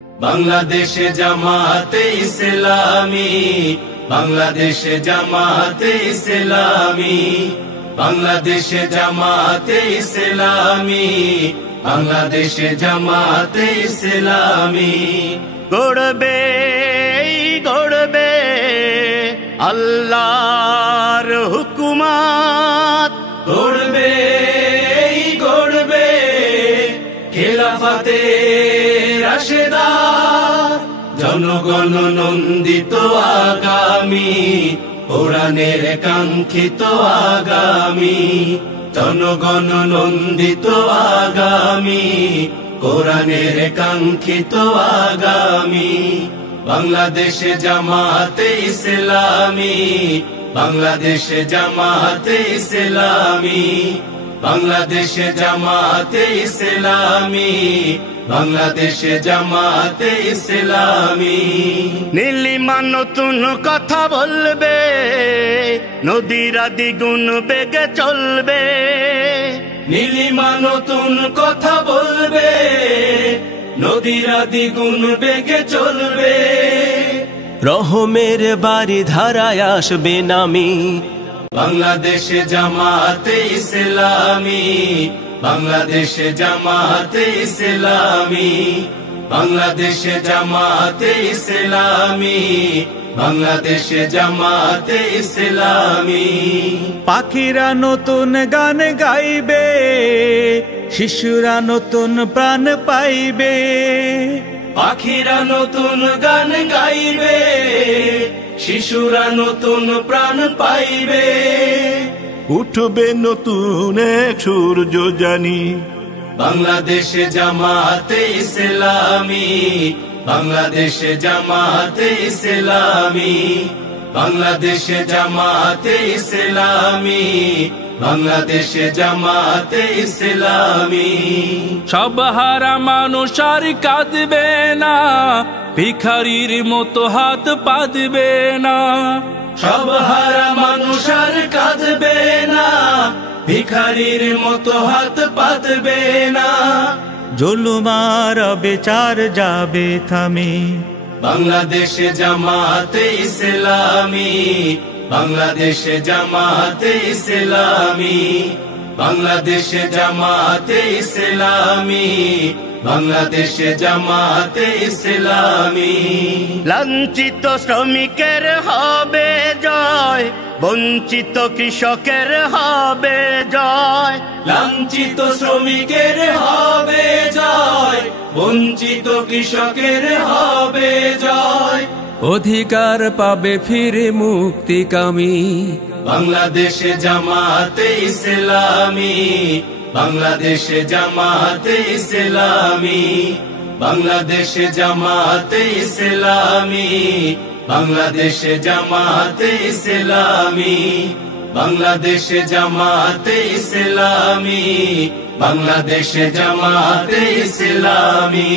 বাংলাদেশে জামাতে ইসলামী, বাংলাদেশে জামাতে ইসলামী, বাংলাদেশে জামাতে ইসলামী, বাংলাদেশে জামাতে ইসলামী। গড়বে গড়বে আল্লাহর হুকুমত, গড়বে গড়বে খেলাফতে রাশেদা, জনগণ নন্দিত আগামী, কোরআনের কাঙ্ক্ষিত আগামী, জনগণ নন্দিত আগামী, কোরআনের কাঙ্ক্ষিত আগামী। বাংলাদেশে জামাতে ইসলামী, বাংলাদেশে জামাতে ইসলামী, বাংলাদেশে জামাতে ইসলামী, বাংলাদেশে জামাতে ইসলামী। নীলিমা নতুন কথা বলবে, নদীরা দ্বিগুণ বেগে চলবে, নীলিমা নতুন কথা বলবে, নদীরা দ্বিগুণ বেগে চলবে। রহমের বাড়ি ধারায় আসবে নামি, বাংলাদেশে জামাতে ইসলামী, বাংলাদেশে জামাতে ইসলামী, বাংলাদেশে জামাতে ইসলামী, বাংলাদেশে জামাতে ইসলামী। পাখিরা নতুন গান গাইবে, শিশুরা নতুন প্রাণ পাইবে, পাখিরা নতুন গান গাইবে, শিশুরা নতুন প্রাণ পাইবে। উঠবে নতুন এক সূর্য জানি, বাংলাদেশে জামাতে ইসলামী, বাংলাদেশে জামাতে ইসলামী, বাংলাদেশে জামাতে ইসলামী, বাংলাদেশে জামাতে ইসলামী। সব হারা মানুষ আর কাঁদবে না, ভিখারির মতো হাত পাতবে না, সব হারা মানুষ আর কাঁদবে না, ভিখারির মতো হাত পাতবে না। জুলুমার বিচার যাবে থামে, বাংলাদেশে জামাতে ইসলামী, বাংলাদেশে জামাতে ইসলামী, বাংলাদেশে জামাতে ইসলামী, বাংলাদেশে জামাতে ইসলামী। লাঞ্ছিত শ্রমিকের হবে জয়, বঞ্চিত কৃষকের হবে জয়, লাঞ্ছিত শ্রমিকের হবে জয়, বঞ্চিত কৃষকের হবে জয়। অধিকার পাবে ফিরে মুক্তিকামী, বাংলাদেশে জামাতে ইসলামী, বাংলাদেশে জামাতে ইসলামী, বাংলাদেশে জামাতে ইসলামী, বাংলাদেশে জামাতে ইসলামী, বাংলাদেশে জামাতে ইসলামী, বাংলাদেশে জামাতে ইসলামী।